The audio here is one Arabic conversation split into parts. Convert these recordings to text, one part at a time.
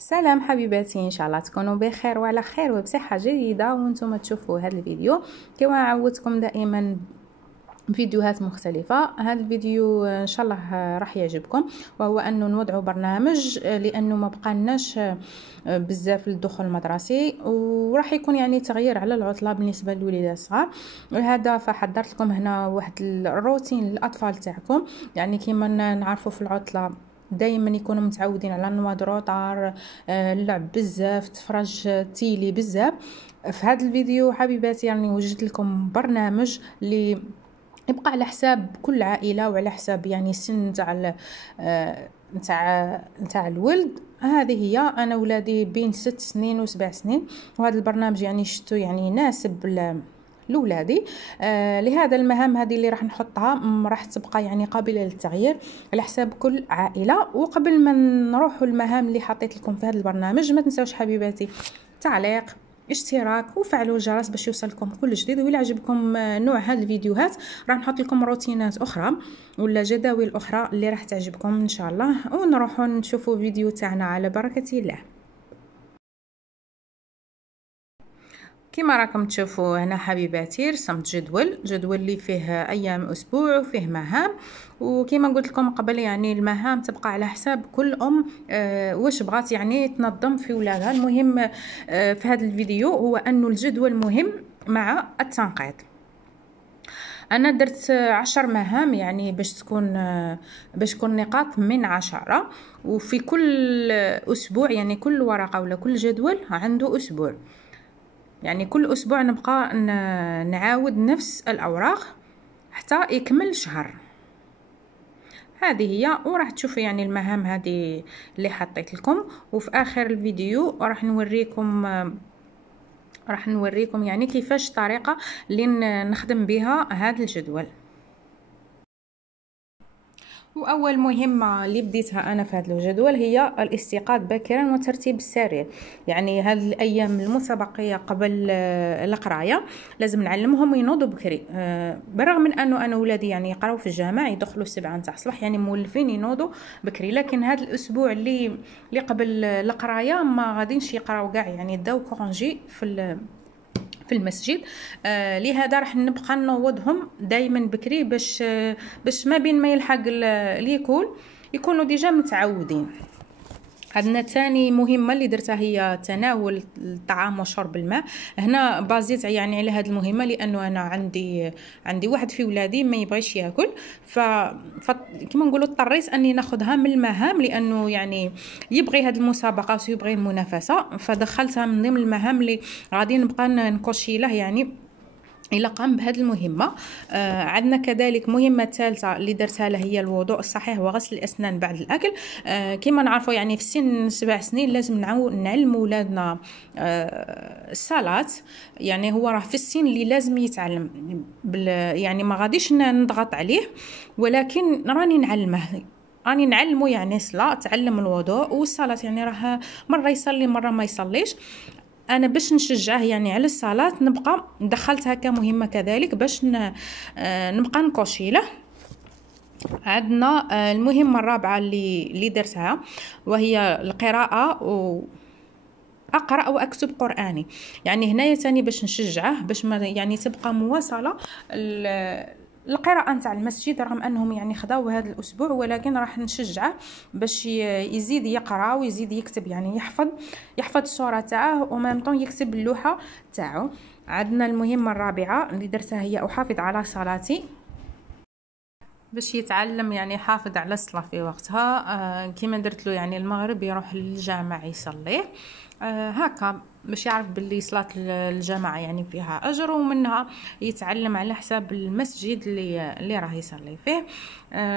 سلام حبيباتي، ان شاء الله تكونوا بخير وعلى خير وبصحه جيده وانتم تشوفوا هذا الفيديو. كما عودتكم دائما فيديوهات مختلفه. هذا الفيديو ان شاء الله راح يعجبكم، وهو انه نوضعوا برنامج لانه ما بقالناش بزاف للدخول المدرسي، وراح يكون يعني تغيير على العطله بالنسبه للوليدات الصغار. ولهذا فحضرت لكم هنا واحد الروتين للاطفال تاعكم. يعني كما نعرفوا في العطله دائما يكونوا متعودين على النواض روطار، اللعب بزاف، تفرج تيلي بزاف. في هذا الفيديو حبيباتي يعني وجدت لكم برنامج اللي يبقى على حساب كل عائله وعلى حساب يعني السن تاع نتاع الولد. هذه هي انا ولادي بين 6 سنين و7 سنين، وهذا البرنامج يعني شتو يعني يناسب لولادي. لهذا المهام هذه اللي راح نحطها راح تبقى يعني قابله للتغيير على حساب كل عائله. وقبل ما نروحوا المهام اللي حطيت لكم في هذا البرنامج، ما تنساوش حبيباتي تعليق، اشتراك وفعلوا الجرس باش يوصلكم كل جديد. وإلا عجبكم نوع هذه الفيديوهات راح نحط لكم روتينات اخرى ولا جداول اخرى اللي راح تعجبكم ان شاء الله. ونروحوا نشوفوا فيديو تاعنا على بركه الله. كما راكم تشوفوا هنا حبيباتي رسمت جدول اللي فيه ايام اسبوع وفيه مهام. وكما قلت لكم قبل يعني المهام تبقى على حساب كل واش بغات يعني تنظم في ولادها. المهم في هذا الفيديو هو انه الجدول مهم مع التنقيط. انا درت 10 مهام يعني باش تكون نقاط من 10. وفي كل اسبوع يعني كل ورقه ولا كل جدول عنده اسبوع، يعني كل اسبوع نبقى نعاود نفس الاوراق حتى يكمل شهر. هذه هي. وراح تشوفوا يعني المهام هذه اللي حطيت لكم. وفي اخر الفيديو راح نوريكم يعني كيفاش الطريقه اللي نخدم بها هذا الجدول. واول مهمه اللي بديتها انا في هذا الجدول هي الاستيقاظ باكرا وترتيب السرير. يعني هذه الايام المتبقيه قبل القرايه لازم نعلمهم ينوضوا بكري. بالرغم من انه انا ولادي يعني يقراو في الجامع يدخلوا 7 نتاع الصباح، يعني مولفين ينوضوا بكري. لكن هذا الاسبوع اللي قبل القرايه ما غادينش يقراو كاع، يعني داو كونجي في المسجد. لهذا راح نبقى نوضهم دائما بكري باش ما بين ما يلحق ليكول يكونوا ديجا متعودين. عندنا ثاني مهمه اللي درتها هي تناول الطعام وشرب الماء. هنا بازيت يعني على هذه المهمه لانه انا عندي واحد في ولادي ما يبغيش ياكل، كما نقولوا اضطريت اني ناخذها من المهام لانه يعني يبغي هذه المسابقات ويبغي المنافسه، فدخلتها من ضمن المهام اللي غادي نبقى نكوشي له يعني إلا قام بهذه المهمة. عندنا كذلك مهمة ثالثة اللي درتها له هي الوضوء الصحيح وغسل الأسنان بعد الأكل. كما نعرفوا يعني في سن 7 سنين لازم نعلم ولادنا الصلاة. يعني هو راه في السن اللي لازم يتعلم يعني ما غاديش نضغط عليه، ولكن راني نعلمه يعني صلاة، تعلم الوضوء والصلاة. يعني راه مرة يصلي مرة ما يصليش. انا باش نشجعه يعني على الصلاه نبقى دخلتها كمهمه كذلك باش نبقى نكوشي له. عندنا المهمه الرابعه اللي درتها وهي القراءه اقرا واكتب قراني. يعني هنايا ثاني باش نشجعه باش ما يعني تبقى مواصله القراءة نتاع المسجد، رغم انهم يعني خداو هذا الاسبوع، ولكن راح نشجعه باش يزيد يقرا ويزيد يكتب، يعني يحفظ الصوره تاعه ومام طون يكتب اللوحه تاعو. عندنا المهمه الرابعه اللي درتها هي احافظ على صلاتي، باش يتعلم يعني يحافظ على الصلاه في وقتها. كما درت له يعني المغرب يروح للجامع يصليه هكا باش يعرف باللي صلاة الجماعة يعني فيها أجر، ومنها يتعلم على حساب المسجد اللي راه يصلي فيه.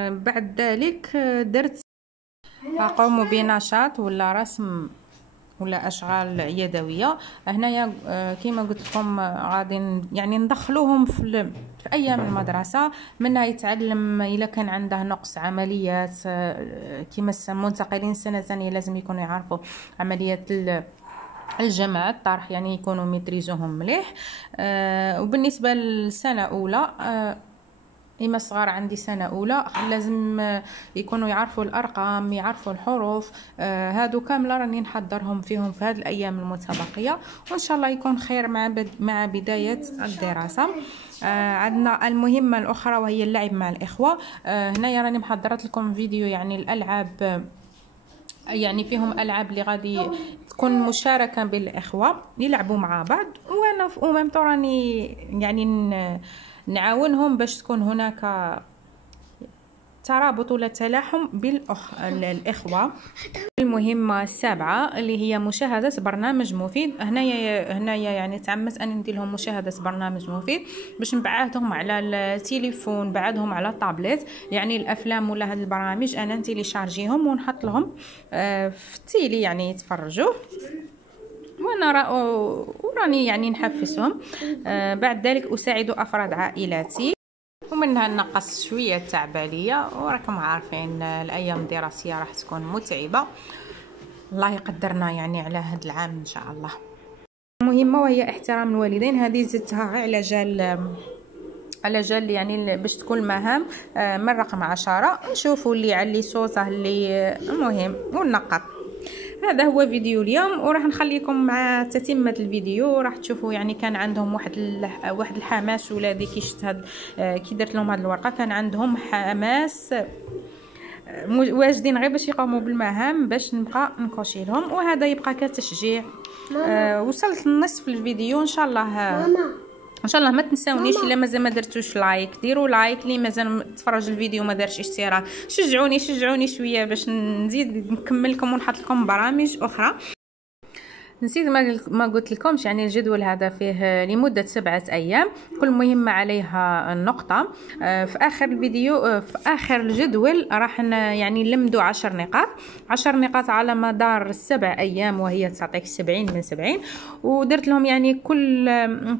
بعد ذلك درت أقوم بنشاط ولا رسم ولا اشغال يدويه. هنايا كما قلت لكم غادي يعني ندخلوهم في ايام المدرسه، منها يتعلم اذا كان عنده نقص عمليات كما المنتقلين سنه ثانيه لازم يكونوا يعرفوا عمليات الجمع الطرح، يعني يكونوا ميتريزوهم مليح. وبالنسبه للسنه اولى إما صغار عندي سنة أولى لازم يكونوا يعرفوا الأرقام، يعرفوا الحروف. هادو كاملة راني نحضرهم فيهم في هذه الأيام المتبقية، وإن شاء الله يكون خير مع بداية الدراسة. عندنا المهمة الأخرى وهي اللعب مع الإخوة. هنايا راني محضرت لكم فيديو يعني الألعاب، يعني فيهم ألعاب اللي غادي تكون مشاركة بالإخوة يلعبوا مع بعض، وأنا في راني يعني نعاونهم باش تكون هناك ترابط ولا تلاحم الإخوة. المهمة السابعة اللي هي مشاهدة برنامج مفيد. هنايا يعني تعمدت أن ندير لهم مشاهدة برنامج مفيد باش نبعثهم على التليفون، بعدهم على الطابلت، يعني الأفلام ولا هاد البرامج أنا نتيلي شارجيهم ونحط لهم في التيلي يعني يتفرجوه، وانا وراني يعني نحفزهم. بعد ذلك اساعد افراد عائلتي، ومنها نقص شويه التعبانيه، وراكم عارفين الايام الدراسيه راح تكون متعبه. الله يقدرنا يعني على هذا العام ان شاء الله. مهمه وهي احترام الوالدين. هذه زدتها على جال يعني باش تكون المهام من رقم 10. نشوفوا اللي علي صوته اللي المهم وننقط. هذا هو فيديو اليوم، وراح نخليكم مع تتمة الفيديو. راح تشوفوا يعني كان عندهم واحد الحماس ولادي كي شفت هاد كي درت لهم هاد الورقه، كان عندهم حماس واجدين غير باش يقوموا بالمهام باش نبقى نكوشي لهم، وهذا يبقى كتشجيع. وصلت لنصف الفيديو. ان شاء الله ما تنساونيش الا مازال ما درتوش لايك، ديروا لايك. اللي مازال تفرج الفيديو ما دارش اشتراك شجعوني شويه باش نزيد نكمل لكم ونحط لكم برامج اخرى. نسيت ما قلت لكمش يعني الجدول هذا فيه لمده 7 ايام، كل مهمه عليها النقطه. في اخر الفيديو في اخر الجدول راح يعني نلمدوا 10 نقاط على مدار 7 ايام، وهي تعطيك 70 من 70. ودرت لهم يعني كل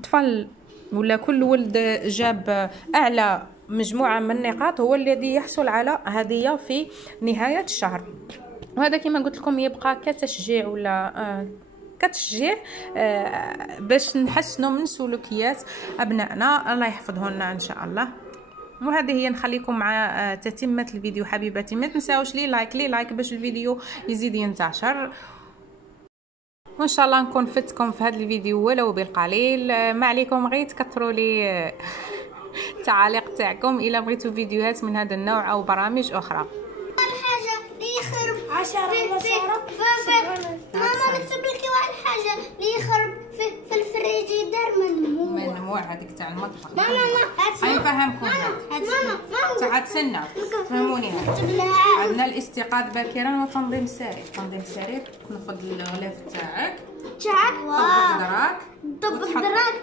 طفل ولا كل ولد جاب اعلى مجموعه من النقاط هو الذي يحصل على هديه في نهايه الشهر. وهذا كما قلت لكم يبقى كتشجيع ولا كتشجيع باش نحسنوا من سلوكيات ابنائنا، الله يحفظهن ان شاء الله. وهذه هي نخليكم مع تتمه الفيديو. حبيباتي ما تنساوش لي لايك باش الفيديو يزيد ينتشر، وان شاء الله نكون فتكم في هذا الفيديو ولو بالقليل. ما عليكم غير تكثروا لي التعاليق تاعكم الا بغيتوا فيديوهات من هذا النوع او برامج اخرى. الحاجه اللي يخرب 10 ماما نكتب لك واحد الحاجه اللي يخرب في الفريجيدير منموع هذيك تاع المطبخ. ماما هاي نفهمكم. ماما تسنى فهموني. عندنا الاستيقاظ باكرا وتنظيم السرير. تنفض الغلاف تاعك طبق دراك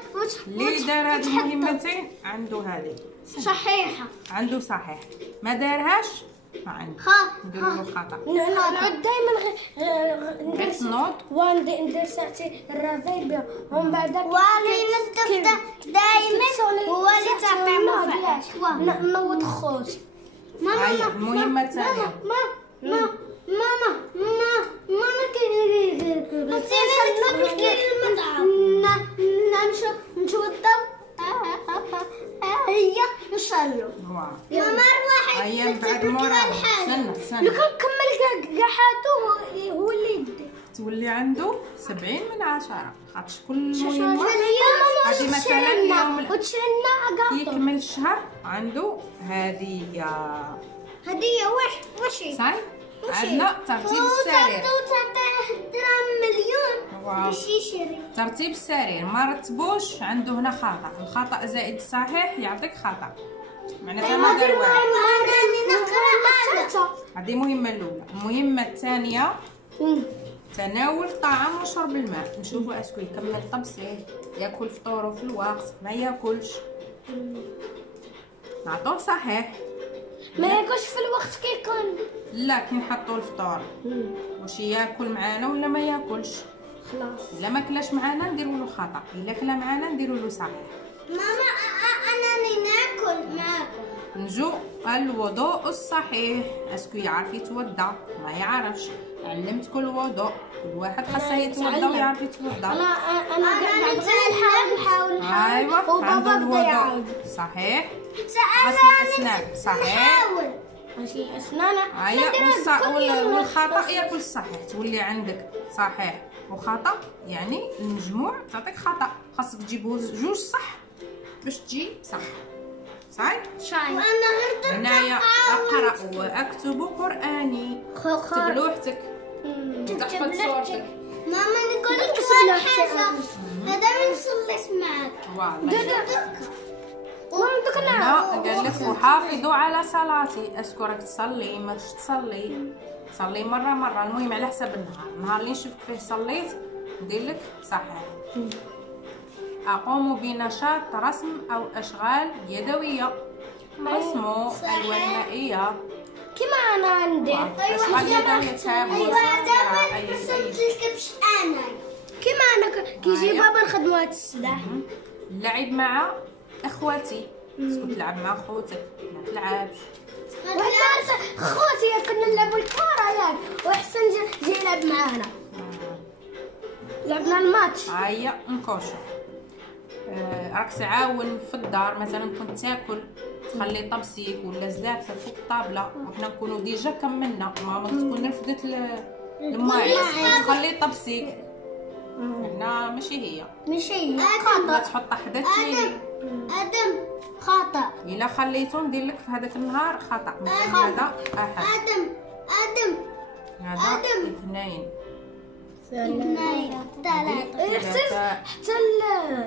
اللي دار هاد المهمتين عنده هذه صحيحه، عنده صحيح، ما دارهاش ما عنده نديروا له خطا. نعود دائما ندير نوض وندير ساعتين الرافيل ومن بعد والي نظف دائما هو اللي تعطي مفعل نوض خوتي. ماما المهمه الثانيه نشوف الضوء هي نصلوا. ماما روحي ايام بعد مورا استنى لو كان كمل قحاته هو اللي تولي عنده 70 من 10. خاطش كل مهمه هذه مثلا اليوم يكمل الشهر عنده هديه وشي صاي. عندنا ترتيب السرير مليون باش يشري ترتيب السرير ما رتبوش عنده هنا خطا. الخطا زائد الصحيح يعطيك خطا، معناتها ما دار واحد. هذه المهمه الاولى. المهمه الثانيه تناول الطعام وشرب الماء. نشوفوا اسكو يكمل الطبسيه، ياكل فطوره في الوقت، ما ياكلش، نعطوه صحيح. ما ياكلش في الوقت كيكون لا كي نحطوا الفطور واش ياكل معانا ولا ما ياكلش. خلاص الا ما كلاش معانا نديروا له خطا، الا كلا معانا نديروا له صحيح. ماما انا ناكل معاكم. نجو الوضوء الصحيح. اسكو يعرف يتوضا ما يعرفش. علمتكم الوضوء، كل واحد خاصه يتوضا ويعرف يتوضا. انا نحاول ايوا عنده الوضوء صحيح. غسل الاسنان صحيح. ماشي اسنانه والخطا ياكل الصحيح، تولي عندك صحيح وخطا، يعني المجموع تعطيك خطا، خاصك تجيبو جوج صح باش تجي صح. صحيح. وانا غير هنايا اقرا واكتب قراني، اكتب لوحتك، تحفظ صورتك. ماما نقول لك سؤال حاجه، هذا من صليت معك لا قال لك وحافظوا على صلاتي، اذكرك تصلي ماش تصلي، صلي مره، المهم على حسب النهار اللي نشوفك فيه صليت ندير لك صحيح. اقوم بنشاط رسم او اشغال يدويه، رسم الوان مائيه كيما انا عندي. اشغال يدويه تابوت انا كيما انا كيجي بابا نخدموا هاد السلاح. اللعب مع اخواتي، تسكت تلعب مع خوتك، ما تلعبش. خوتي كنا نلعبوا الكره ياك، وحسن جا يلعب معانا، لعبنا الماتش. هيا نكوشو. راك تعاون في الدار، مثلا كنت تاكل تخلي طبسيك ولا زلافه فوق الطابله، وحنا نكونوا ديجا كملنا، ماما تكون رفدت الماعز تخلي طبسيك، هنا ماشي هي خطأ. تحط حدا الثاني. ادم خطأ. الا خليتو ندير لك في هذاك النهار خطا، هذا احد. ادم هذا اثنين ثلاثة حتى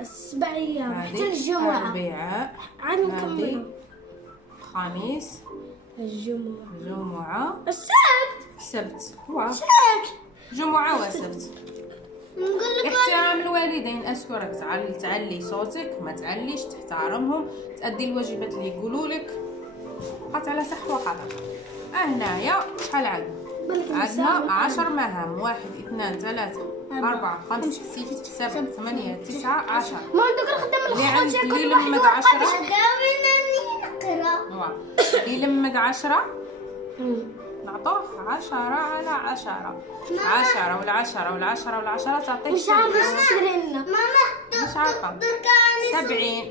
السبع ايام، حتى الجمعة. الربيعاء عنكمل خميس جمعة السبت جمعة وسبت. نقول لك احترام الوالدين، اذكرك تعلي صوتك، ما تعليش، تحترمهم، تأدي الواجبات اللي يقولوا لك، بقات على صح وخطا. هنايا شحال عندنا 10 مهام، 1 2 3 4 5 6 7 8 9 10. ما عندك نخدم الخوت ياكل اللي يلمق 10 نقرا، اللي يلمق 10 نعطوه 10 على 10 والعشرة تعطيك مش عارفه نشري لنا مش عارفه 70.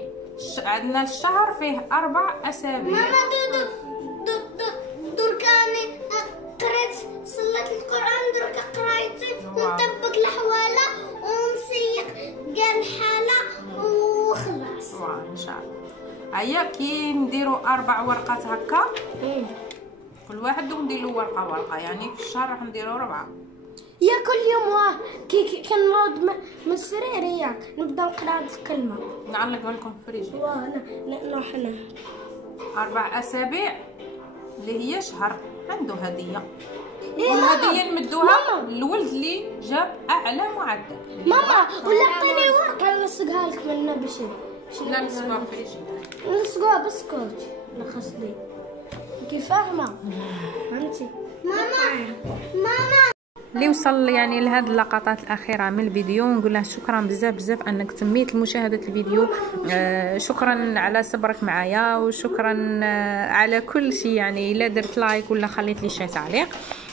عندنا الشهر فيه 4 أسابيع. ماما دركاني قريت صليت القران، درك قرايتي ونطبق الحواله ونسيق كاع الحاله وخلاص. ان شاء الله. هيا كي نديروا 4 ورقات هكا، كل واحد نديروا ورقه، يعني في الشهر راح نديروا 4. يا كل يوم كي كنوض من السرير ياك نبدا نقرا هاد الكلمه، نعلق لكم في فريجي. لا حنا 4 أسابيع اللي هي شهر عنده هديه، والهديه نمدوها للولد اللي جاب اعلى معدل. ماما ولا عطيني ورقه نلصقها لك منها باش لا نلصقوها في فريجي، نلصقوها بالسكوتش نخص لي كيف فاهمه. فهمتي ماما اللي وصل يعني لهاد اللقطات الاخيره من الفيديو نقول له شكرا بزاف انك تميت لمشاهده الفيديو. شكرا على صبرك معايا، وشكرا على كل شيء، يعني الا درت لايك ولا خليت لي شي تعليق.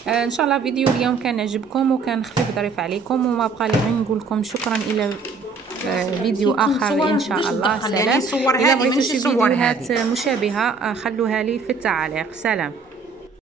ان شاء الله فيديو اليوم كان عجبكم وكان خفيف ظريف عليكم، وما بقى لي غير نقول لكم شكرا. الى فيديو اخر ان شاء الله. سلام. اذا بغيتوا شي فيديوهات مشابهه خلوها لي في التعاليق. سلام.